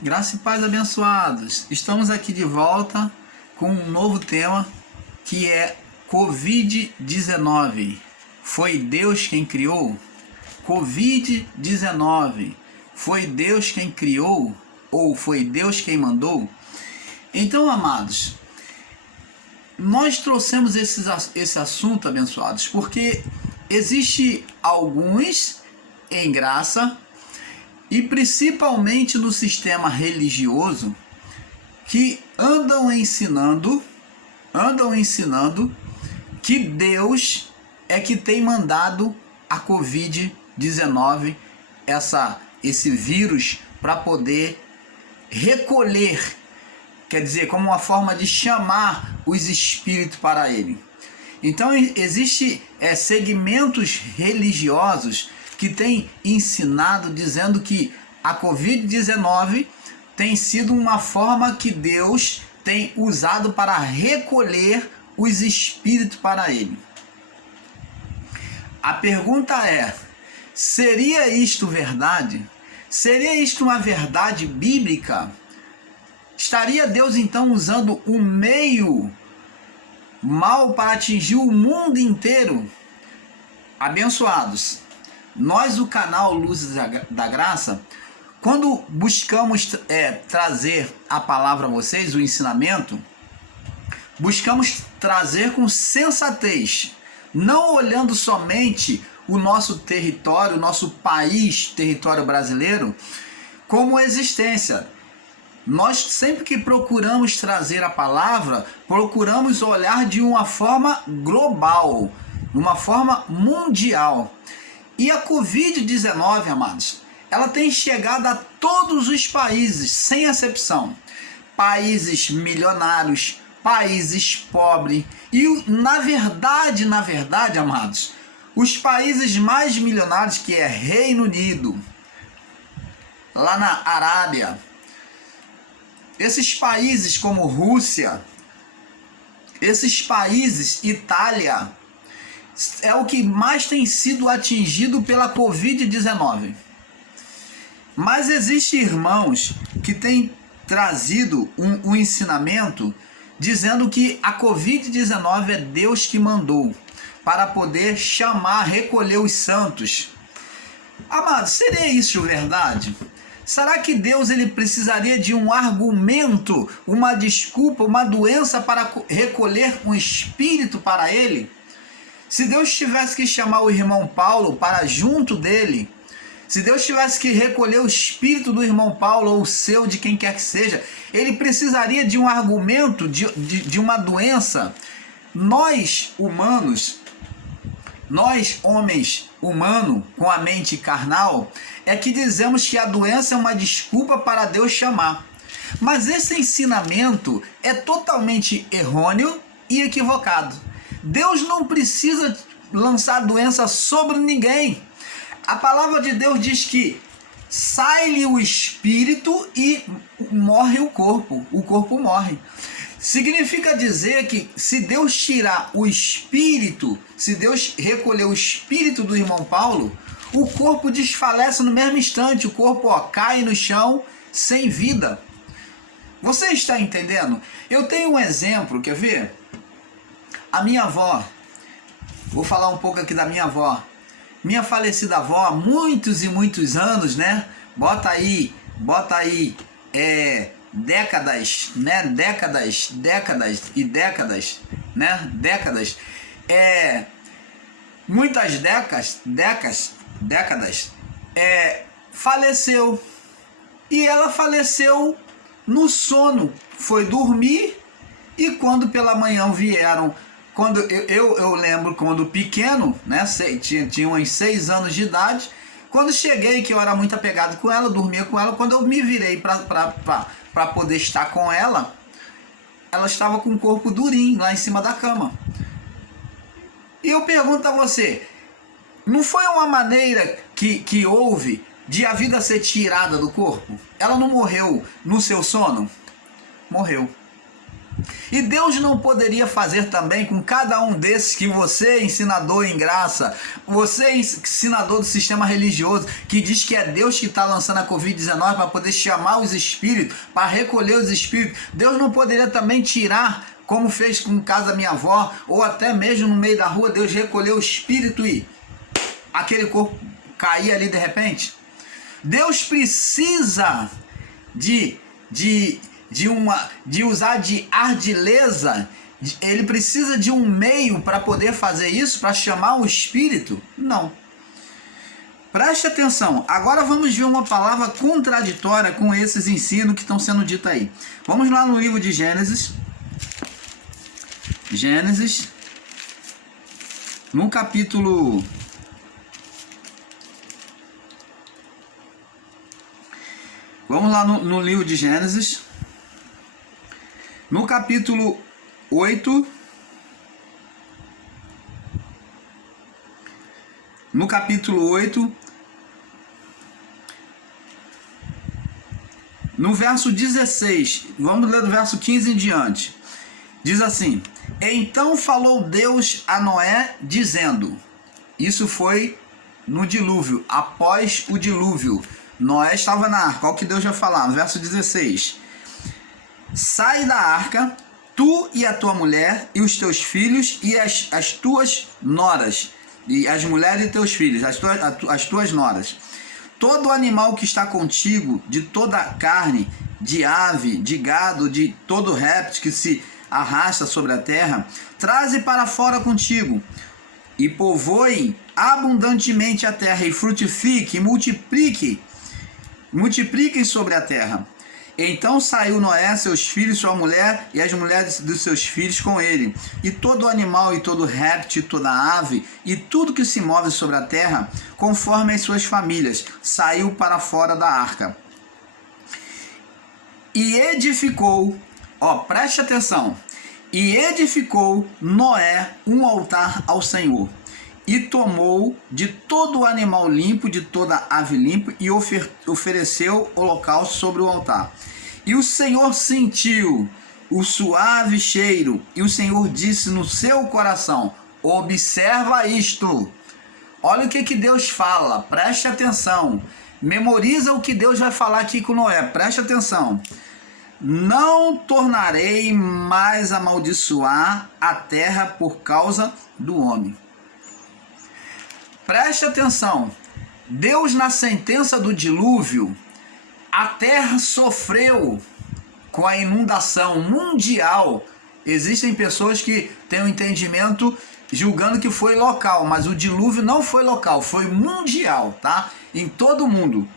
Graça e paz, abençoados. Estamos aqui de volta com um novo tema que é Covid-19. Foi Deus quem criou? Covid-19. Foi Deus quem criou? Ou foi Deus quem mandou? Então, amados, nós trouxemos esse assunto, abençoados, porque existe alguns em graça e principalmente no sistema religioso que andam ensinando que Deus é que tem mandado a Covid-19, esse vírus, para poder recolher, quer dizer, como uma forma de chamar os espíritos para ele. Então existe segmentos religiosos que têm ensinado, dizendo que a Covid-19 tem sido uma forma que Deus tem usado para recolher os espíritos para ele. A pergunta é: seria isto verdade? Seria isto uma verdade bíblica? Estaria Deus então usando o meio mal para atingir o mundo inteiro? Abençoados, nós do canal Luzes da Graça, quando buscamos trazer a palavra a vocês, o ensinamento, buscamos trazer com sensatez, não olhando somente o nosso território, o nosso país, território brasileiro, como existência. Nós sempre que procuramos trazer a palavra, procuramos olhar de uma forma global, uma forma mundial. E a Covid-19, amados, ela tem chegado a todos os países, sem exceção. Países milionários, países pobres. E na verdade, amados, os países mais milionários, que é Reino Unido, lá na Arábia, esses países como Rússia, esses países, Itália, é o que mais tem sido atingido pela Covid-19. Mas existem irmãos que têm trazido um ensinamento dizendo que a Covid-19 é Deus que mandou para poder recolher os santos. Amados, seria isso verdade? Será que Deus ele precisaria de um argumento, uma desculpa, uma doença para recolher um espírito para ele? Se Deus tivesse que chamar o irmão Paulo para junto dele, se Deus tivesse que recolher o espírito do irmão Paulo ou o seu, de quem quer que seja, ele precisaria de um argumento, de uma doença. Nós humanos, nós homens humanos com a mente carnal, é que dizemos que a doença é uma desculpa para Deus chamar. Mas esse ensinamento é totalmente errôneo e equivocado. Deus não precisa lançar doença sobre ninguém. A palavra de Deus diz que sai-lhe o espírito e morre o corpo morre. Significa dizer que se Deus tirar o espírito, se Deus recolher o espírito do irmão Paulo, o corpo desfalece no mesmo instante, o corpo cai no chão sem vida. Você está entendendo? Eu tenho um exemplo, quer ver? A minha avó, vou falar um pouco aqui da minha avó. Minha falecida avó, há muitos e muitos anos, né? Bota aí, décadas, né? Décadas e décadas, né? Muitas décadas, faleceu. E ela faleceu no sono, foi dormir, e quando pela manhã vieram, quando eu lembro quando pequeno, né, tinha uns 6 anos de idade, quando cheguei, que eu era muito apegado com ela, dormia com ela, quando eu me virei para poder estar com ela, ela estava com o corpo durinho lá em cima da cama. E eu pergunto a você, não foi uma maneira que houve de a vida ser tirada do corpo? Ela não morreu no seu sono? Morreu. E Deus não poderia fazer também com cada um desses que você, ensinador em graça, você, ensinador do sistema religioso, que diz que é Deus que está lançando a Covid-19 para poder chamar os espíritos, para recolher os espíritos. Deus não poderia também tirar, como fez com o caso da minha avó, ou até mesmo no meio da rua, Deus recolheu o espírito e aquele corpo cair ali de repente? Deus precisa de usar de ardileza, ele precisa de um meio para poder fazer isso, para chamar o espírito? Não. Preste atenção, agora vamos ver uma palavra contraditória com esses ensinos que estão sendo ditos aí. Vamos lá no livro de Gênesis, no capítulo... Vamos lá no livro de Gênesis, no capítulo 8, no verso 16, vamos ler do verso 15 em diante. Diz assim: então falou Deus a Noé, dizendo, isso foi no dilúvio, após o dilúvio, Noé estava na arca, olha o que Deus vai falar, no verso 16. Sai da arca, tu e a tua mulher, e os teus filhos, e as tuas noras, e as mulheres de teus filhos, as tuas noras. Todo animal que está contigo, de toda a carne, de ave, de gado, de todo réptil que se arrasta sobre a terra, traze para fora contigo, e povoem abundantemente a terra, e frutifique, multipliquem sobre a terra. Então saiu Noé, seus filhos, sua mulher e as mulheres dos seus filhos com ele, e todo animal e todo réptil, toda ave e tudo que se move sobre a terra, conforme as suas famílias, saiu para fora da arca. E edificou, preste atenção, e edificou Noé um altar ao Senhor, e tomou de todo o animal limpo, de toda ave limpa, e ofereceu holocausto sobre o altar. E o Senhor sentiu o suave cheiro, e o Senhor disse no seu coração, observa isto. Olha o que Deus fala, preste atenção. Memoriza o que Deus vai falar aqui com Noé, preste atenção. Não tornarei mais amaldiçoar a terra por causa do homem. Preste atenção, Deus na sentença do dilúvio, a terra sofreu com a inundação mundial. Existem pessoas que têm um entendimento julgando que foi local, mas o dilúvio não foi local, foi mundial, tá? Em todo o mundo.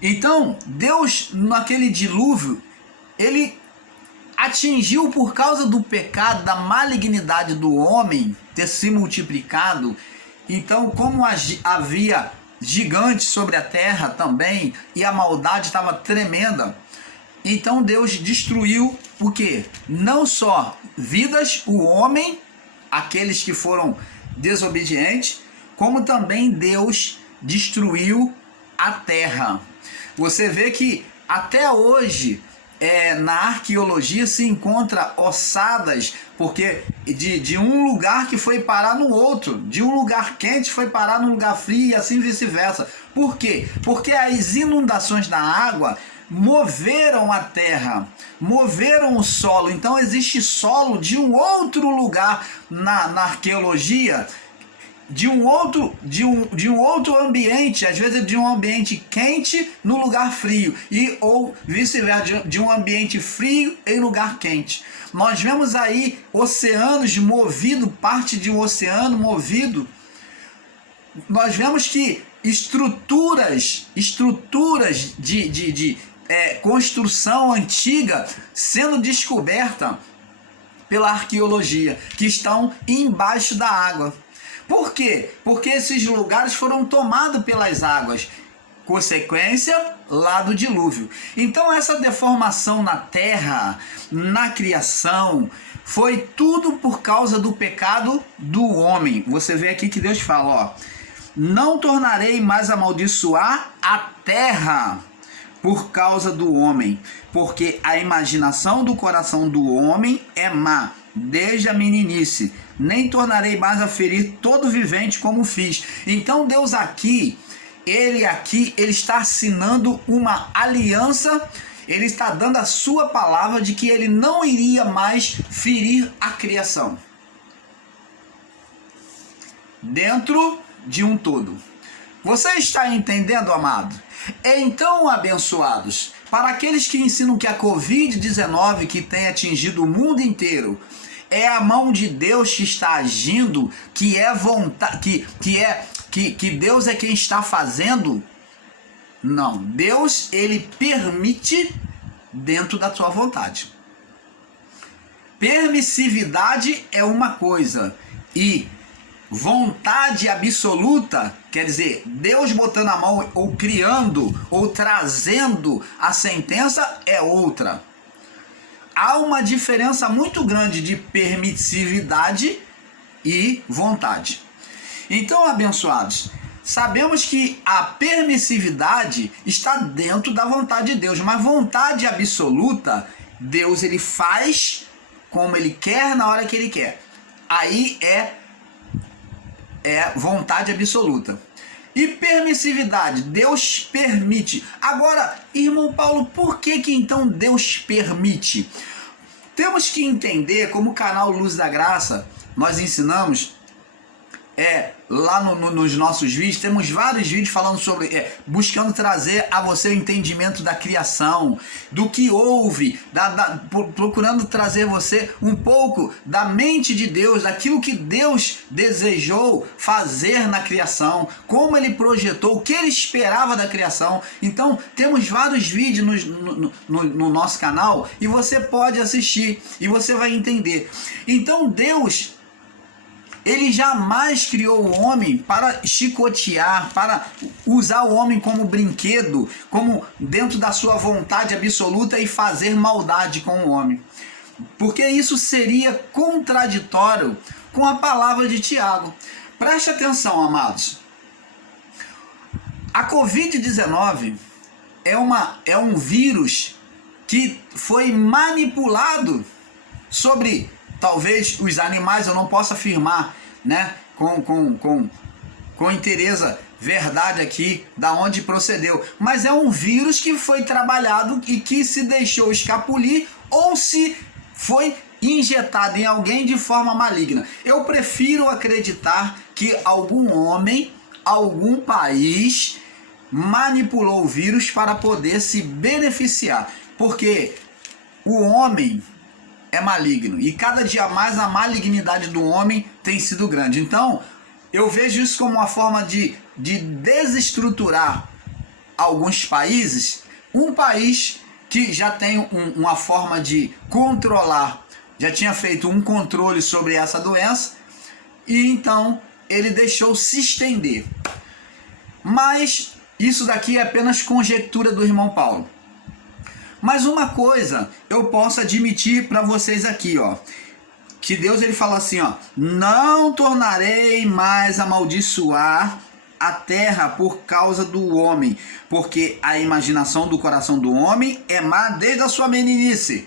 Então, Deus naquele dilúvio, ele atingiu por causa do pecado, da malignidade do homem ter se multiplicado. Então, como havia gigantes sobre a terra também, e a maldade estava tremenda, então Deus destruiu o quê? Não só vidas, o homem, aqueles que foram desobedientes, como também Deus destruiu a terra. Você vê que até hoje na arqueologia se encontra ossadas, porque de um lugar que foi parar no outro, de um lugar quente foi parar num lugar frio e assim vice-versa. Por quê? Porque as inundações da água moveram a terra, moveram o solo. Então existe solo de um outro lugar na arqueologia, de um outro ambiente, às vezes de um ambiente quente no lugar frio, ou vice-versa, de um ambiente frio em lugar quente. Nós vemos aí oceanos movidos, parte de um oceano movido. Nós vemos que estruturas de construção antiga sendo descoberta pela arqueologia, que estão embaixo da água. Por quê? Porque esses lugares foram tomados pelas águas, consequência lá do dilúvio. Então essa deformação na terra, na criação, foi tudo por causa do pecado do homem. Você vê aqui que Deus fala, não tornarei mais amaldiçoar a terra por causa do homem, porque a imaginação do coração do homem é má, desde a meninice. Nem tornarei mais a ferir todo vivente como fiz. Então Deus aqui, ele está assinando uma aliança, ele está dando a sua palavra de que ele não iria mais ferir a criação. Dentro de um todo. Você está entendendo, amado? Então, abençoados, para aqueles que ensinam que a Covid-19 que tem atingido o mundo inteiro é a mão de Deus que está agindo, que é vontade, que Deus é quem está fazendo, não. Deus, ele permite dentro da sua vontade. Permissividade é uma coisa e vontade absoluta, quer dizer, Deus botando a mão ou criando ou trazendo a sentença é outra. Há uma diferença muito grande de permissividade e vontade. Então, abençoados, sabemos que a permissividade está dentro da vontade de Deus, mas vontade absoluta, Deus ele faz como ele quer na hora que ele quer. Aí é vontade absoluta. E permissividade, Deus permite. Agora, irmão Paulo, por que então Deus permite? Temos que entender, como o canal Luz da Graça, nós ensinamos, lá nos nossos vídeos, temos vários vídeos falando sobre, buscando trazer a você o entendimento da criação, do que houve, procurando trazer você um pouco da mente de Deus, daquilo que Deus desejou fazer na criação, como ele projetou, o que ele esperava da criação. Então, temos vários vídeos no nosso canal e você pode assistir e você vai entender. Então, Deus, ele jamais criou o homem para chicotear, para usar o homem como brinquedo, como dentro da sua vontade absoluta e fazer maldade com o homem. Porque isso seria contraditório com a palavra de Tiago. Preste atenção, amados. A Covid-19 é um vírus que foi manipulado sobre talvez os animais, eu não posso afirmar, né, com inteireza, verdade aqui, da onde procedeu. Mas é um vírus que foi trabalhado e que se deixou escapulir ou se foi injetado em alguém de forma maligna. Eu prefiro acreditar que algum homem, algum país manipulou o vírus para poder se beneficiar. Porque o homem é maligno e cada dia mais a malignidade do homem tem sido grande. Então eu vejo isso como uma forma de desestruturar alguns países. Um país que já tem uma forma de controlar, já tinha feito um controle sobre essa doença e então ele deixou se estender. Mas isso daqui é apenas conjectura do irmão Paulo. Mas uma coisa eu posso admitir para vocês aqui, ó, que Deus ele fala assim, ó, não tornarei mais amaldiçoar a terra por causa do homem, porque a imaginação do coração do homem é má desde a sua meninice.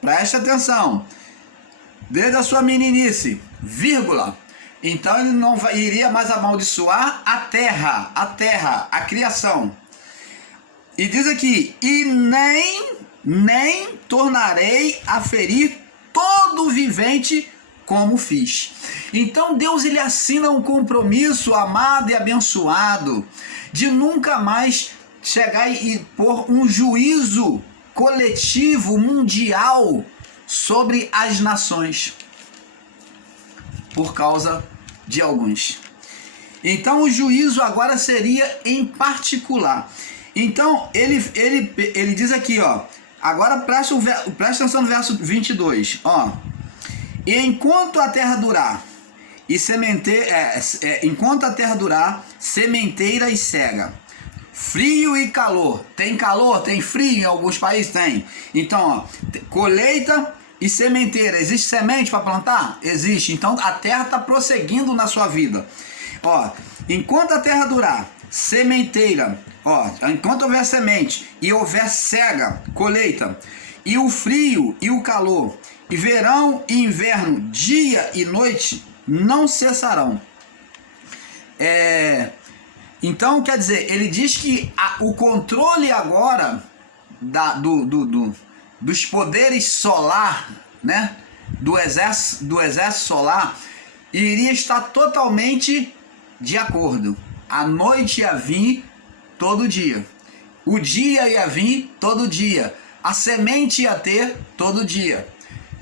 Preste atenção, desde a sua meninice, vírgula. Então ele não iria mais amaldiçoar a terra, a criação. E diz aqui, e nem tornarei a ferir todo vivente como fiz. Então Deus ele assina um compromisso amado e abençoado de nunca mais chegar e pôr um juízo coletivo mundial sobre as nações por causa de alguns. Então o juízo agora seria em particular. Então, ele diz aqui, ó, agora presta atenção no verso 22, ó. E enquanto a terra durar, enquanto a terra durar, sementeira e cega, frio e calor. Tem calor, tem frio em alguns países? Tem. Então, ó, colheita e sementeira. Existe semente para plantar? Existe. Então, a terra está prosseguindo na sua vida. Ó, enquanto a terra durar, sementeira, enquanto houver semente e houver cega, colheita, e o frio e o calor, e verão e inverno, dia e noite, não cessarão. Então, quer dizer, ele diz que o controle agora dos poderes solar, né, do exército solar, iria estar totalmente de acordo. A noite ia vir todo dia, o dia ia vir todo dia, a semente ia ter todo dia.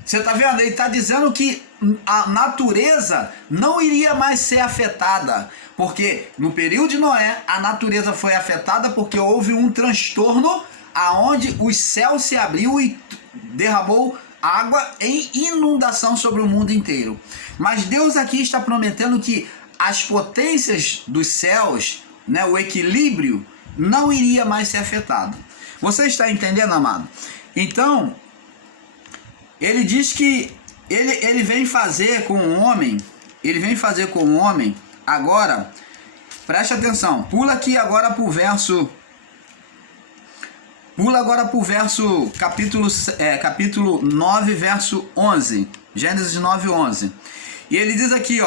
Você está vendo? Ele está dizendo que a natureza não iria mais ser afetada, porque no período de Noé a natureza foi afetada porque houve um transtorno aonde os céus se abriu e derramou água em inundação sobre o mundo inteiro. Mas Deus aqui está prometendo que as potências dos céus, né, o equilíbrio, não iria mais ser afetado. Você está entendendo, amado? Então, ele diz que ele vem fazer com o homem, agora, preste atenção, pula agora para o verso capítulo 9, verso 11, Gênesis 9, 11. E ele diz aqui,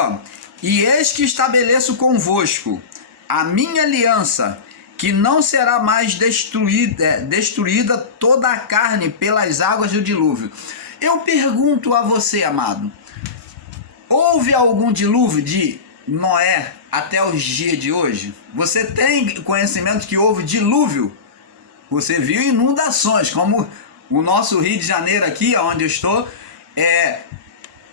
e eis que estabeleço convosco a minha aliança, que não será mais destruída toda a carne pelas águas do dilúvio. Eu pergunto a você, amado, houve algum dilúvio de Noé até os dias de hoje? Você tem conhecimento que houve dilúvio? Você viu inundações, como o nosso Rio de Janeiro aqui, onde eu estou,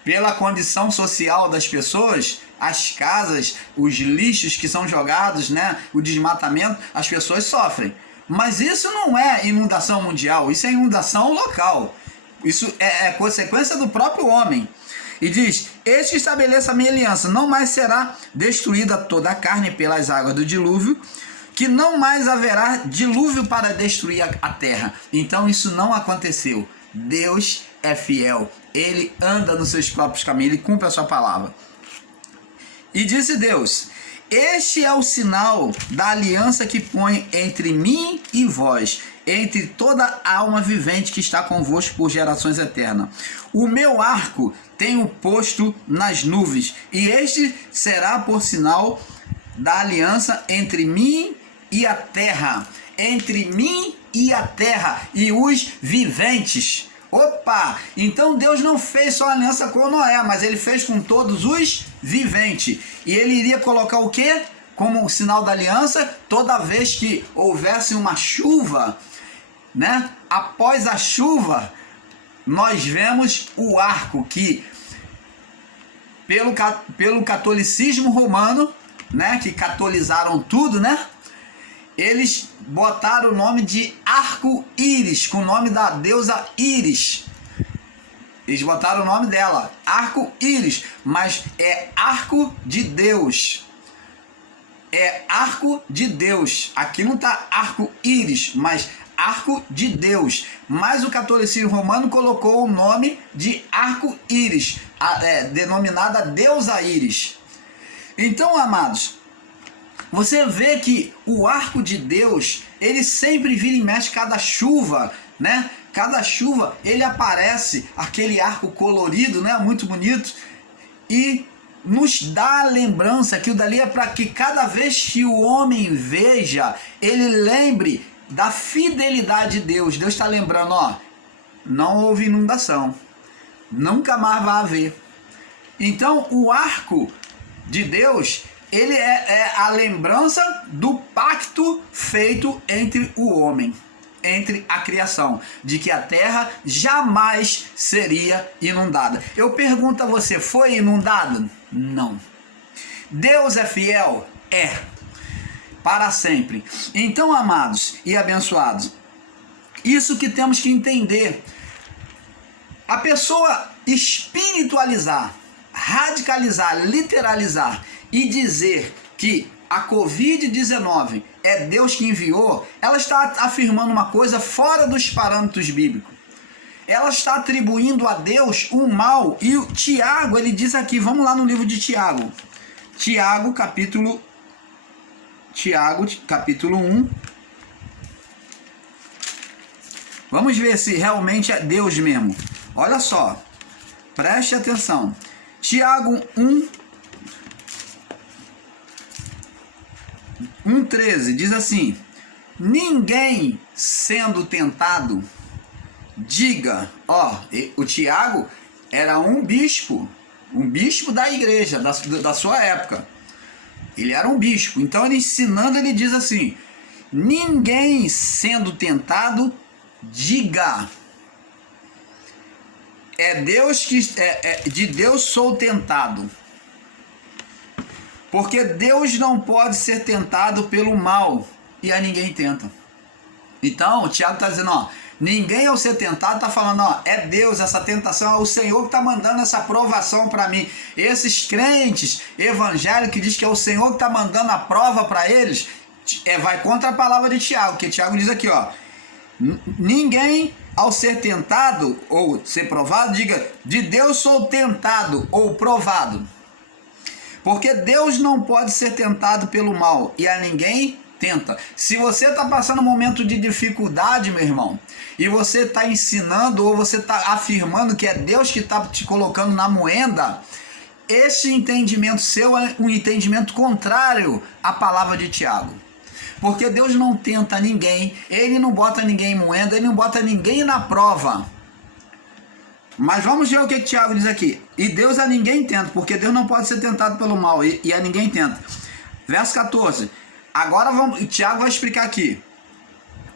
pela condição social das pessoas, as casas, os lixos que são jogados, né, o desmatamento, as pessoas sofrem. Mas isso não é inundação mundial, isso é inundação local. Isso é consequência do próprio homem. E diz, este estabeleça a minha aliança, não mais será destruída toda a carne pelas águas do dilúvio, que não mais haverá dilúvio para destruir a terra. Então isso não aconteceu. Deus é fiel, ele anda nos seus próprios caminhos, ele cumpre a sua palavra. E disse Deus, este é o sinal da aliança que põe entre mim e vós, entre toda alma vivente que está convosco por gerações eternas. O meu arco tenho posto nas nuvens, e este será por sinal da aliança entre mim e a terra, entre mim e a terra e os viventes. Opa! Então Deus não fez só aliança com Noé, mas ele fez com todos os viventes. E ele iria colocar o quê? Como sinal da aliança, toda vez que houvesse uma chuva, né? Após a chuva, nós vemos o arco que, pelo catolicismo romano, né? Que catolizaram tudo, né? Eles botaram o nome de arco-íris, com o nome da deusa Íris. Eles botaram o nome dela, arco-íris, mas é arco de Deus. É arco de Deus. Aqui não está arco-íris, mas arco de Deus. Mas o catolicismo romano colocou o nome de arco-íris, denominada deusa Íris. Então, amados, você vê que o arco de Deus, ele sempre vira e mexe cada chuva, né? Cada chuva ele aparece, aquele arco colorido, né? Muito bonito. E nos dá a lembrança, aquilo dali é para que cada vez que o homem veja, ele lembre da fidelidade de Deus. Deus está lembrando, não houve inundação, nunca mais vai haver. Então o arco de Deus, ele é a lembrança do pacto feito entre o homem, entre a criação, de que a terra jamais seria inundada. Eu pergunto a você, foi inundado? Não. Deus é fiel? É. Para sempre. Então, amados e abençoados, isso que temos que entender. A pessoa espiritualizar, radicalizar, literalizar e dizer que a Covid-19 é Deus que enviou, ela está afirmando uma coisa fora dos parâmetros bíblicos. Ela está atribuindo a Deus um mal. E o Tiago, ele diz aqui, vamos lá no livro de Tiago. Tiago, capítulo Tiago, capítulo 1. Vamos ver se realmente é Deus mesmo. Olha só, preste atenção. Tiago 1:13 diz assim: ninguém sendo tentado, diga, o Tiago era um bispo da igreja, da sua época. Ele era um bispo, então ele ensinando, ele diz assim: ninguém sendo tentado, diga, de Deus sou tentado. Porque Deus não pode ser tentado pelo mal, e a ninguém tenta. Então, o Tiago está dizendo, ninguém ao ser tentado está falando, é Deus, essa tentação, é o Senhor que está mandando essa provação para mim. Esses crentes evangélicos que diz que é o Senhor que está mandando a prova para eles, vai contra a palavra de Tiago, que Tiago diz aqui, ninguém ao ser tentado ou ser provado, diga, de Deus sou tentado ou provado. Porque Deus não pode ser tentado pelo mal, e a ninguém tenta. Se você está passando um momento de dificuldade, meu irmão, e você está ensinando ou você está afirmando que é Deus que está te colocando na moenda, esse entendimento seu é um entendimento contrário à palavra de Tiago. Porque Deus não tenta ninguém, Ele não bota ninguém em moenda, Ele não bota ninguém na prova. Mas vamos ver o que Tiago diz aqui. E Deus a ninguém tenta, porque Deus não pode ser tentado pelo mal, e a ninguém tenta. Verso 14. Agora Tiago vai explicar aqui.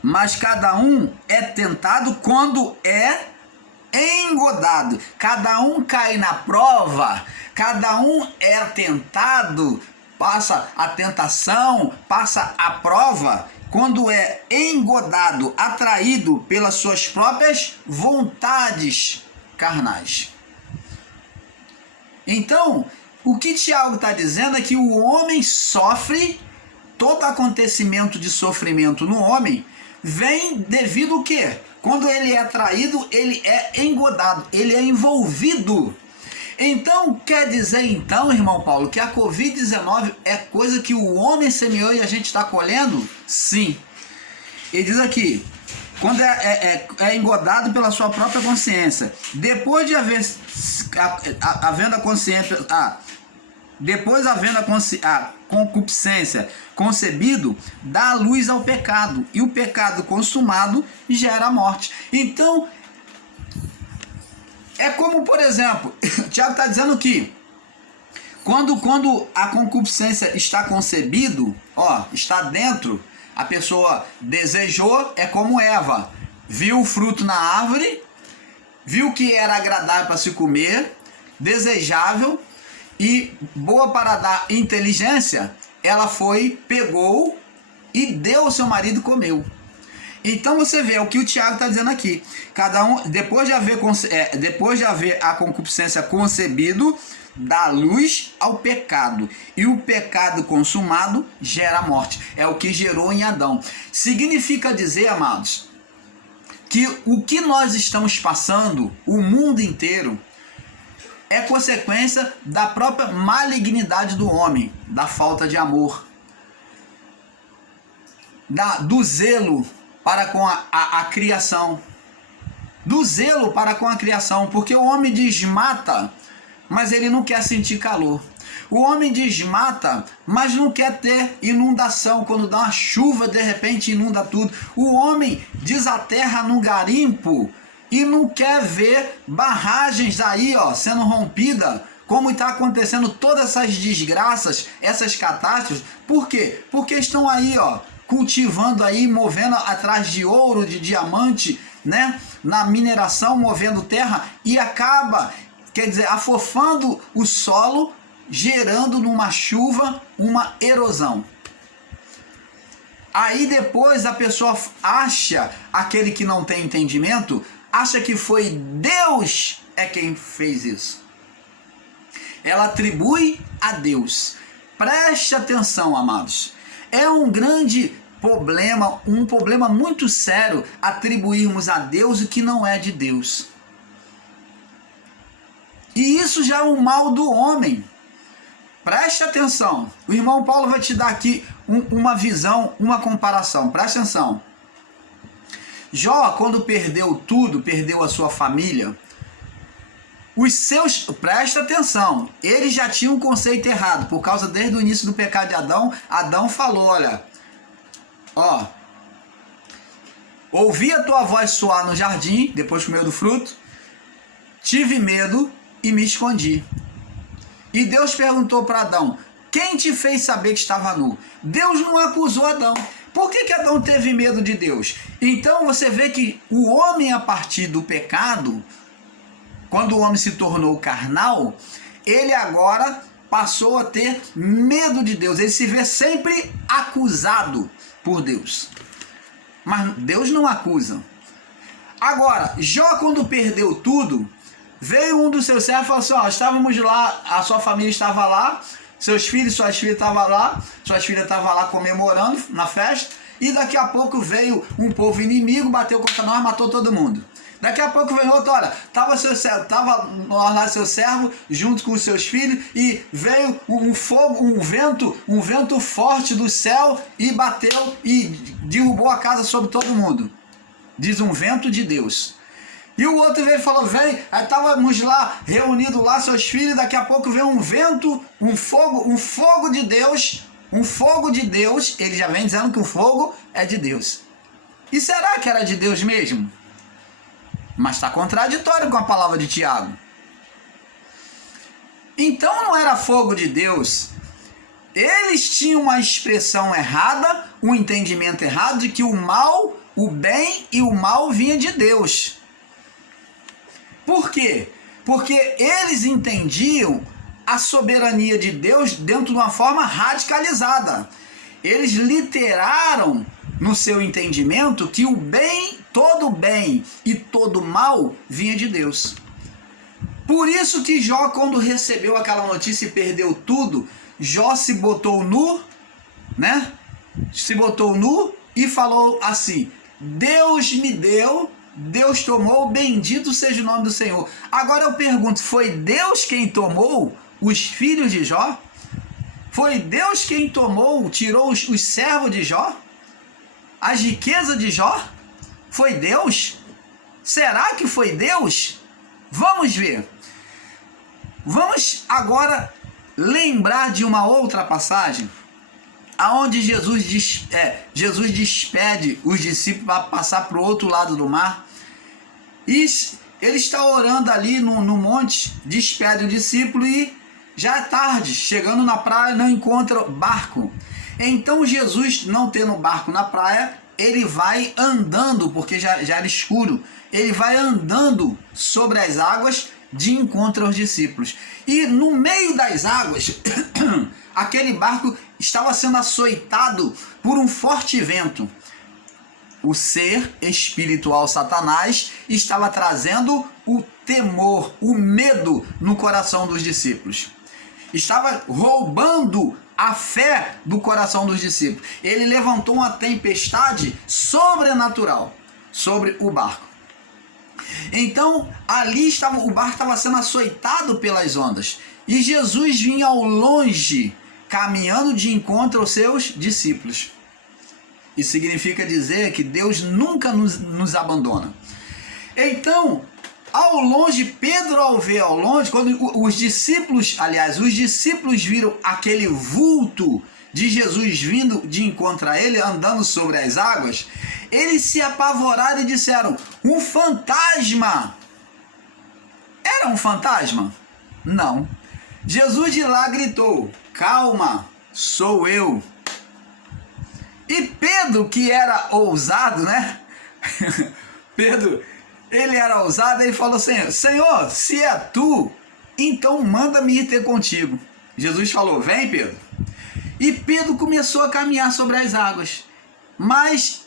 Mas cada um é tentado quando é engodado. Cada um cai na prova, cada um é tentado, passa a tentação, passa a prova, quando é engodado, atraído pelas suas próprias vontades carnais. Então, o que Tiago está dizendo é que o homem sofre, todo acontecimento de sofrimento no homem vem devido ao quê? Quando ele é atraído, ele é engodado, ele é envolvido. Então, quer dizer então, irmão Paulo, que a Covid-19 é coisa que o homem semeou e a gente está colhendo? Sim. Ele diz aqui, quando é engodado pela sua própria consciência, depois de havendo a consciência, depois havendo a concupiscência concebido, dá luz ao pecado, e o pecado consumado gera a morte. Então, é como, por exemplo, o Tiago está dizendo que quando a concupiscência está concebido, está dentro, a pessoa desejou, é como Eva, viu o fruto na árvore, viu que era agradável para se comer, desejável e boa para dar inteligência, ela foi, pegou e deu ao seu marido e comeu. Então você vê o que o Tiago está dizendo aqui. Cada um, depois de haver a concupiscência concebido, dá luz ao pecado, e o pecado consumado gera morte. É o que gerou em Adão. Significa dizer, amados, que o que nós estamos passando, o mundo inteiro, é consequência da própria malignidade do homem, da falta de amor, do zelo para com a criação, do zelo para com a criação, porque o homem desmata, mas ele não quer sentir calor. O homem desmata, mas não quer ter inundação. Quando dá uma chuva, de repente inunda tudo. O homem desaterra no garimpo e não quer ver barragens aí, sendo rompida, como está acontecendo todas essas desgraças, essas catástrofes. Por quê? Porque estão aí, cultivando aí, movendo atrás de ouro, de diamante, né? Na mineração, movendo terra, e acaba, quer dizer, afofando o solo, gerando numa chuva uma erosão. Aí depois a pessoa acha, aquele que não tem entendimento, acha que foi Deus quem fez isso. Ela atribui a Deus. Preste atenção, amados. É um grande problema, um problema muito sério, atribuirmos a Deus o que não é de Deus. E isso já é um mal do homem. Preste atenção. O irmão Paulo vai te dar aqui uma visão, uma comparação. Presta atenção. Jó, quando perdeu tudo, perdeu a sua família, presta atenção, eles já tinham um conceito errado, por causa desde o início do pecado de Adão. Adão falou, olha, ouvi a tua voz soar no jardim, depois comeu do fruto, tive medo e me escondi. E Deus perguntou para Adão, quem te fez saber que estava nu? Deus não acusou Adão. Por que Adão teve medo de Deus? Então você vê que o homem, a partir do pecado, quando o homem se tornou carnal, ele agora passou a ter medo de Deus. Ele se vê sempre acusado por Deus. Mas Deus não acusa. Agora, Jó, quando perdeu tudo, veio um dos seus servos e falou assim, estávamos lá, a sua família estava lá, seus filhos, suas filhas estavam lá comemorando na festa, e daqui a pouco veio um povo inimigo, bateu contra nós, matou todo mundo. Daqui a pouco veio outro, olha, estava lá seu servo junto com os seus filhos, e veio um fogo, um vento forte do céu, e bateu e derrubou a casa sobre todo mundo. Diz um vento de Deus. E o outro veio e falou, aí estávamos lá, reunidos lá, seus filhos, daqui a pouco veio um vento, um fogo de Deus, ele já vem dizendo que o fogo é de Deus. E será que era de Deus mesmo? Mas está contraditório com a palavra de Tiago. Então não era fogo de Deus. Eles tinham uma expressão errada, um entendimento errado de que o mal, o bem e o mal vinha de Deus. Por quê? Porque eles entendiam a soberania de Deus dentro de uma forma radicalizada. Eles literaram no seu entendimento que todo bem e todo mal vinha de Deus. Por isso que Jó, quando recebeu aquela notícia e perdeu tudo, Jó se botou nu, né? Se botou nu e falou assim, Deus me deu, Deus tomou, bendito seja o nome do Senhor. Agora eu pergunto, foi Deus quem tomou os filhos de Jó? Foi Deus quem tomou, tirou os servos de Jó? As riquezas de Jó? Foi Deus? Será que foi Deus? Vamos ver. Vamos agora lembrar de uma outra passagem, aonde Jesus despede os discípulos para passar para o outro lado do mar. E ele está orando ali no monte, despede o discípulo e já é tarde, chegando na praia não encontra barco. Então Jesus, não tendo barco na praia, ele vai andando, porque já era escuro, ele vai andando sobre as águas de encontro aos discípulos. E no meio das águas, aquele barco estava sendo açoitado por um forte vento. O ser espiritual Satanás estava trazendo o temor, o medo no coração dos discípulos. Estava roubando a fé do coração dos discípulos. Ele levantou uma tempestade sobrenatural sobre o barco. Então, ali o barco estava sendo açoitado pelas ondas. E Jesus vinha ao longe, caminhando de encontro aos seus discípulos. Isso significa dizer que Deus nunca nos abandona. Então, ao longe, Pedro, ao ver ao longe, quando os discípulos viram aquele vulto de Jesus vindo de encontro a ele, andando sobre as águas, eles se apavoraram e disseram, um fantasma! Era um fantasma? Não. Jesus de lá gritou, calma, sou eu. E Pedro, que era ousado, né? Pedro, ele era ousado, ele falou assim, Senhor, se é tu, então manda-me ir ter contigo. Jesus falou, vem Pedro. E Pedro começou a caminhar sobre as águas. Mas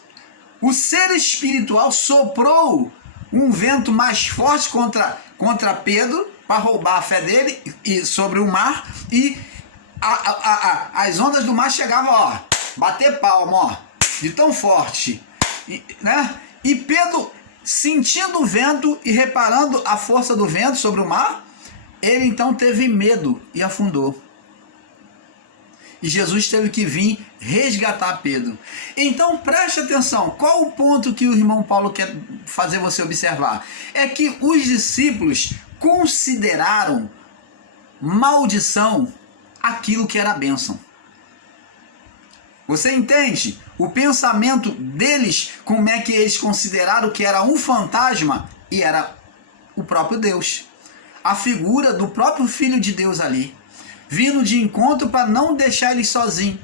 o ser espiritual soprou um vento mais forte contra Pedro, para roubar a fé dele e sobre o mar. E as ondas do mar chegavam, bater palma, de tão forte, né? E Pedro, sentindo o vento e reparando a força do vento sobre o mar, ele então teve medo e afundou. e Jesus teve que vir resgatar Pedro. Então preste atenção, qual o ponto que o irmão Paulo quer fazer você observar? É que os discípulos consideraram maldição aquilo que era bênção. Você entende? O pensamento deles, como é que eles consideraram que era um fantasma e era o próprio Deus. A figura do próprio Filho de Deus ali, vindo de encontro para não deixar eles sozinhos.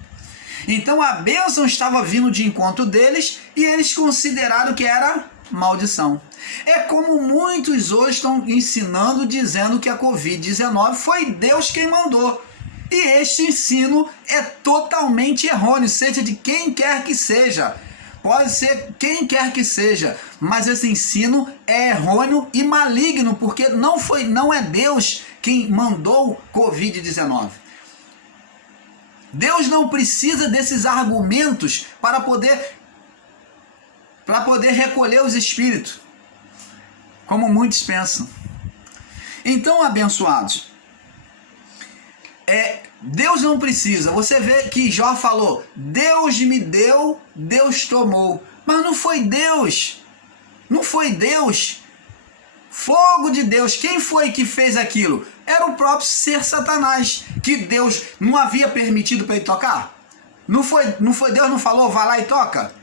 Então a bênção estava vindo de encontro deles e eles consideraram que era maldição. É como muitos hoje estão ensinando, dizendo que a Covid-19 foi Deus quem mandou. E este ensino é totalmente errôneo, seja de quem quer que seja. Pode ser quem quer que seja, mas esse ensino é errôneo e maligno, porque não é Deus quem mandou Covid-19. Deus não precisa desses argumentos para poder recolher os espíritos, como muitos pensam. Então, abençoados, Deus não precisa. Você vê que Jó falou, Deus me deu, Deus tomou. Mas não foi Deus. Não foi Deus. Fogo de Deus. Quem foi que fez aquilo? Era o próprio ser Satanás, que Deus não havia permitido para ele tocar. Não foi Deus não falou, vai lá e toca?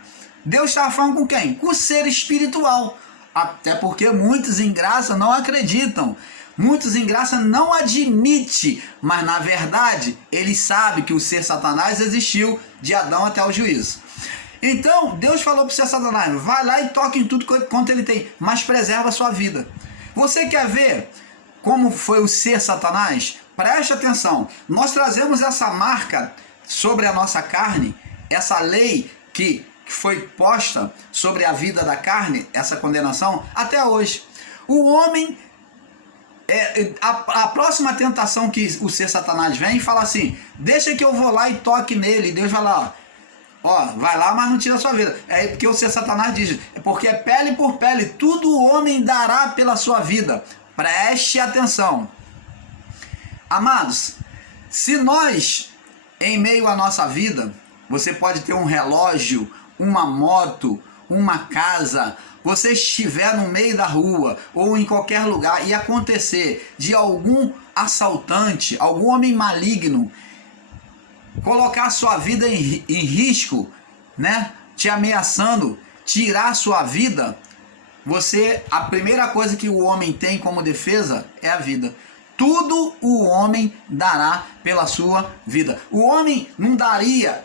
Deus estava falando com quem? Com o ser espiritual. Até porque muitos em graça não acreditam. Muitos em graça não admitem, mas na verdade eles sabem que o ser Satanás existiu de Adão até o juízo. Então Deus falou para o ser Satanás, vai lá e toca em tudo quanto ele tem, mas preserva a sua vida. Você quer ver como foi o ser Satanás? Preste atenção, nós trazemos essa marca sobre a nossa carne, essa lei que foi posta sobre a vida da carne, essa condenação, até hoje. O homem... a próxima tentação que o ser Satanás vem e fala assim, deixa que eu vou lá e toque nele, e Deus vai lá, ó, vai lá, mas não tira a sua vida. É porque o ser Satanás diz, porque é pele por pele, tudo o homem dará pela sua vida. Preste atenção, amados, se nós, em meio à nossa vida, você pode ter um relógio, uma moto, uma casa, você estiver no meio da rua ou em qualquer lugar e acontecer de algum assaltante, algum homem maligno colocar a sua vida em risco, né, te ameaçando, tirar a sua vida, a primeira coisa que o homem tem como defesa é a vida. Tudo o homem dará pela sua vida. O homem não daria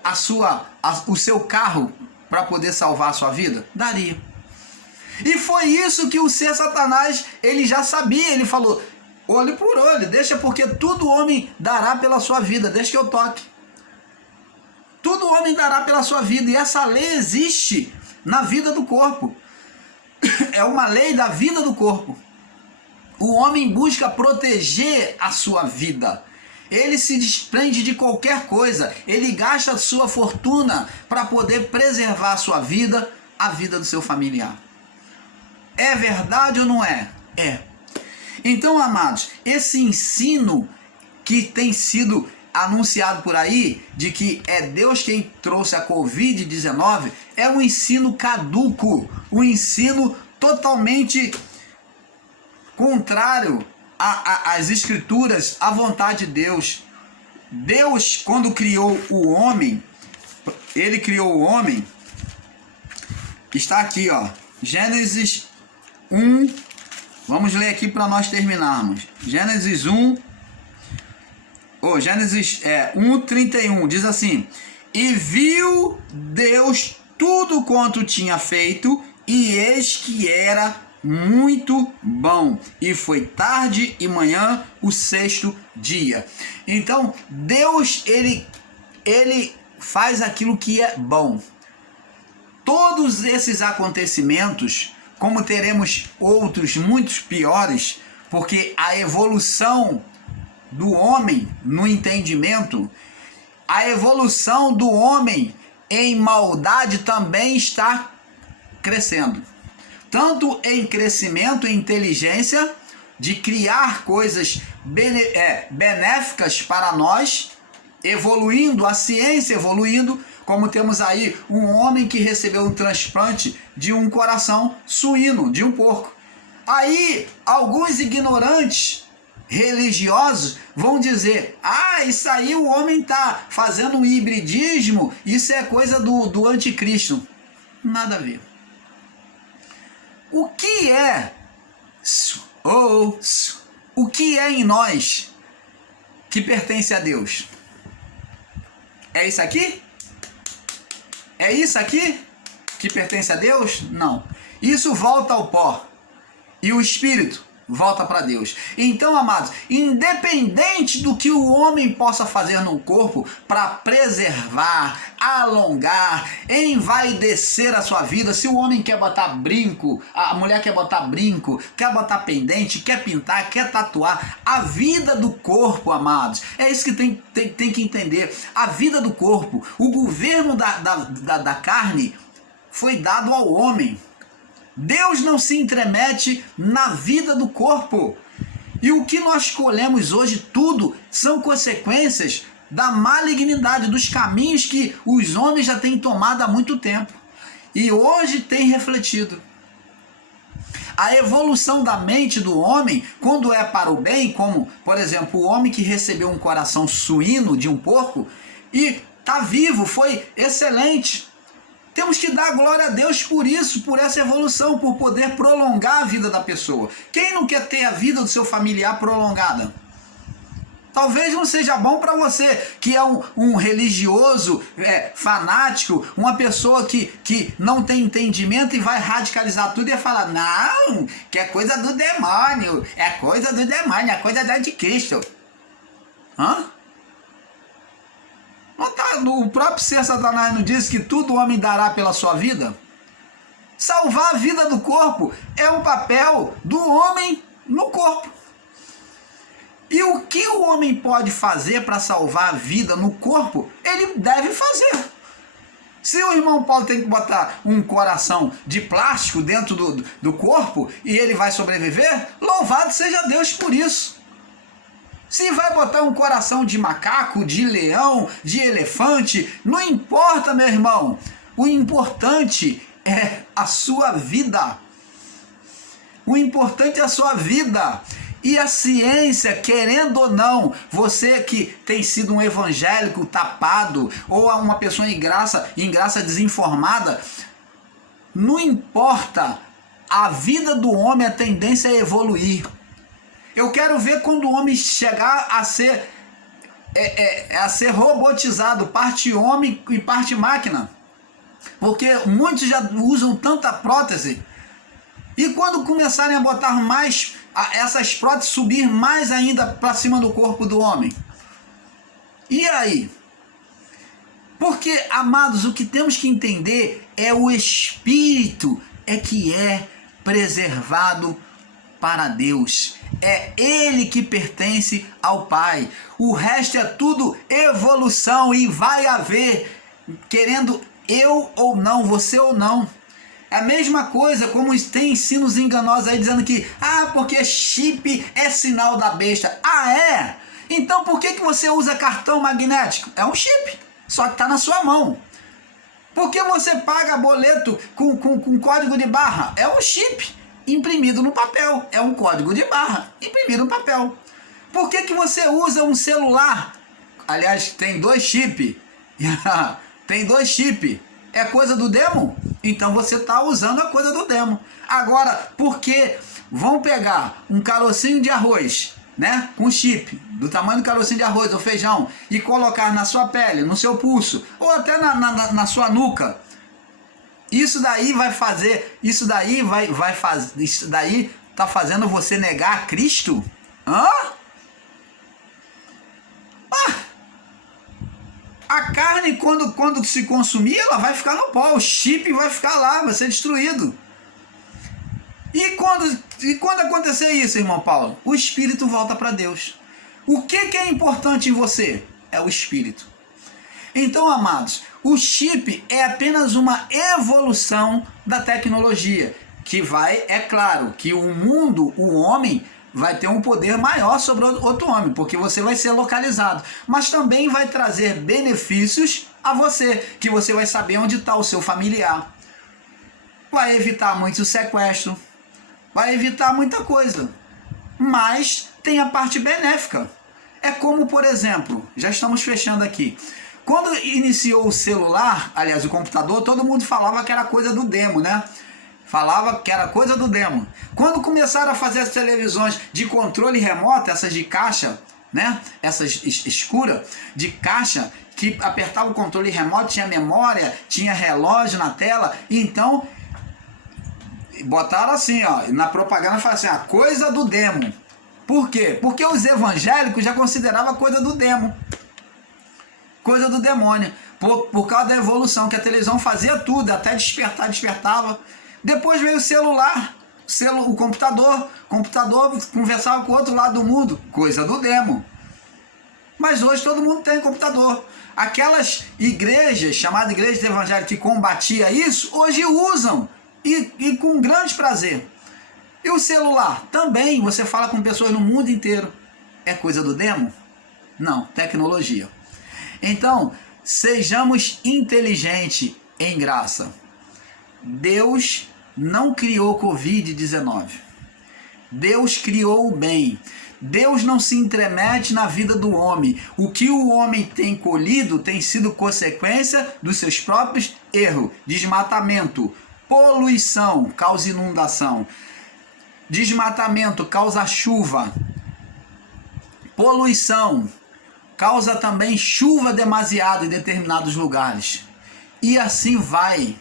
o seu carro para poder salvar a sua vida? Daria. E foi isso que o ser Satanás, ele já sabia, ele falou, olho por olho, deixa, porque tudo homem dará pela sua vida, deixa que eu toque. Tudo homem dará pela sua vida, e essa lei existe na vida do corpo. É uma lei da vida do corpo. O homem busca proteger a sua vida. Ele se desprende de qualquer coisa, ele gasta a sua fortuna para poder preservar a sua vida, a vida do seu familiar. É verdade ou não é? É. Então, amados, esse ensino que tem sido anunciado por aí, de que é Deus quem trouxe a Covid-19, é um ensino caduco, um ensino totalmente contrário às Escrituras, à vontade de Deus. Deus, quando criou o homem, ele criou o homem, está aqui, ó, Gênesis 1, vamos ler aqui para nós terminarmos. Gênesis 1:31 diz assim: e viu Deus tudo quanto tinha feito, e eis que era muito bom, e foi tarde e manhã o sexto dia. Então Deus, ele faz aquilo que é bom. Todos esses acontecimentos, como teremos outros muitos piores, porque a evolução do homem no entendimento, a evolução do homem em maldade também está crescendo. Tanto em crescimento e inteligência, de criar coisas benéficas para nós, evoluindo, a ciência evoluindo, como temos aí um homem que recebeu um transplante de um coração suíno, de um porco. Aí, alguns ignorantes religiosos vão dizer: ah, isso aí o homem está fazendo um hibridismo, isso é coisa do anticristo. Nada a ver. O que é em nós que pertence a Deus? É isso aqui? É isso aqui que pertence a Deus? Não. Isso volta ao pó. E o espírito volta para Deus. Então, amados, independente do que o homem possa fazer no corpo para preservar, alongar, envaidecer a sua vida, se o homem quer botar brinco, a mulher quer botar brinco, quer botar pendente, quer pintar, quer tatuar, a vida do corpo, amados, é isso que tem que entender. A vida do corpo, o governo da carne foi dado ao homem. Deus não se intromete na vida do corpo. E o que nós colhemos hoje, tudo são consequências da malignidade, dos caminhos que os homens já têm tomado há muito tempo. E hoje tem refletido. A evolução da mente do homem, quando é para o bem, como, por exemplo, o homem que recebeu um coração suíno de um porco e está vivo, foi excelente. Temos que dar glória a Deus por isso, por essa evolução, por poder prolongar a vida da pessoa. Quem não quer ter a vida do seu familiar prolongada? Talvez não seja bom para você, que é um religioso, fanático, uma pessoa que não tem entendimento e vai radicalizar tudo e falar: não, que é coisa do demônio, é coisa do anticristo. Hã? O próprio ser Satanás não diz que tudo o homem dará pela sua vida? Salvar a vida do corpo é um papel do homem no corpo. E o que o homem pode fazer para salvar a vida no corpo, ele deve fazer. Se o irmão Paulo tem que botar um coração de plástico dentro do corpo e ele vai sobreviver, louvado seja Deus por isso. Se vai botar um coração de macaco, de leão, de elefante, não importa, meu irmão. O importante é a sua vida. O importante é a sua vida. E a ciência, querendo ou não, você que tem sido um evangélico tapado ou uma pessoa em graça desinformada, não importa. A vida do homem, a tendência é evoluir. Eu quero ver quando o homem chegar a ser robotizado, parte homem e parte máquina. Porque muitos já usam tanta prótese. E quando começarem a botar mais, essas próteses subir mais ainda para cima do corpo do homem. E aí? Porque, amados, o que temos que entender é o espírito que é preservado para Deus. É ele que pertence ao Pai. O resto é tudo evolução e vai haver, querendo eu ou não, você ou não. É a mesma coisa como tem ensinos enganosos aí dizendo que porque chip é sinal da besta. É? Então por que você usa cartão magnético? É um chip, só que está na sua mão. Por que você paga boleto com código de barra? É um chip imprimido no papel, é um código de barra imprimido no papel. Por que você usa um celular? Aliás, tem 2 chips. Tem 2 chips. É coisa do demo? Então você está usando a coisa do demo. Agora, porque vão pegar um carocinho de arroz, né, com chip do tamanho do carocinho de arroz ou feijão e colocar na sua pele, no seu pulso ou até na sua nuca, isso daí vai fazer, isso daí tá fazendo você negar a Cristo? A carne, quando se consumir, ela vai ficar no pó, o chip vai ficar lá, vai ser destruído. E quando acontecer isso, irmão Paulo, o espírito volta para Deus. O que é importante em você? É o espírito. Então, amados, o chip é apenas uma evolução da tecnologia, que vai, é claro, que o mundo, o homem, vai ter um poder maior sobre outro homem, porque você vai ser localizado. Mas também vai trazer benefícios a você, que você vai saber onde está o seu familiar. Vai evitar muito sequestro, vai evitar muita coisa. Mas tem a parte benéfica. É como, por exemplo, já estamos fechando aqui. Quando iniciou o celular, aliás, o computador, todo mundo falava que era coisa do demo, né? Falava que era coisa do demo. Quando começaram a fazer as televisões de controle remoto, essas de caixa, né? Essas escuras, de caixa, que apertava o controle remoto, tinha memória, tinha relógio na tela. Então, botaram assim, ó, na propaganda falaram assim, a coisa do demo. Por quê? Porque os evangélicos já consideravam coisa do demo. Coisa do demônio. Por causa da evolução, que a televisão fazia tudo, até despertar, despertava. Depois veio o celular, o computador conversava com o outro lado do mundo, coisa do demo. Mas hoje todo mundo tem computador. Aquelas igrejas, chamadas igrejas evangélicas, que combatia isso, hoje usam, e com grande prazer. E o celular? Também, você fala com pessoas no mundo inteiro. É coisa do demo? Não, tecnologia. Então, sejamos inteligentes em graça. Deus não criou Covid-19. Deus criou o bem. Deus não se intromete na vida do homem. O que o homem tem colhido tem sido consequência dos seus próprios erros. Desmatamento, poluição, causa inundação. Desmatamento causa chuva. Poluição causa também chuva demasiada em determinados lugares. E assim vai.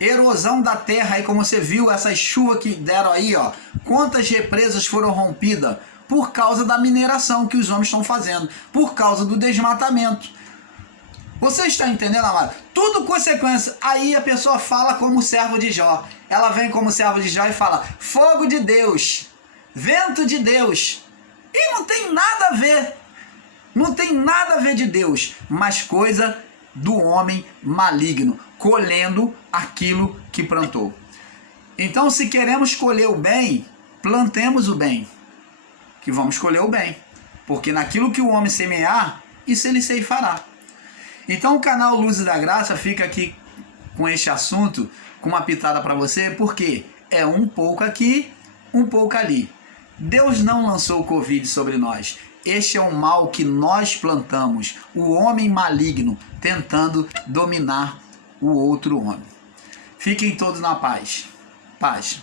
Erosão da terra, aí como você viu, essas chuvas que deram aí, ó, quantas represas foram rompidas por causa da mineração que os homens estão fazendo, por causa do desmatamento. Você está entendendo, amado? Tudo consequência. Aí a pessoa fala como servo de Jó. Ela vem como servo de Jó e fala, fogo de Deus, vento de Deus. E não tem nada a ver. Não tem nada a ver de Deus, mas coisa do homem maligno, colhendo aquilo que plantou. Então, se queremos colher o bem, plantemos o bem, que vamos colher o bem, porque naquilo que o homem semear, isso ele ceifará. Então, o canal Luzes da Graça fica aqui com este assunto, com uma pitada para você, porque é um pouco aqui, um pouco ali. Deus não lançou o Covid sobre nós. Este é um mal que nós plantamos, o homem maligno tentando dominar o outro homem. Fiquem todos na paz. Paz.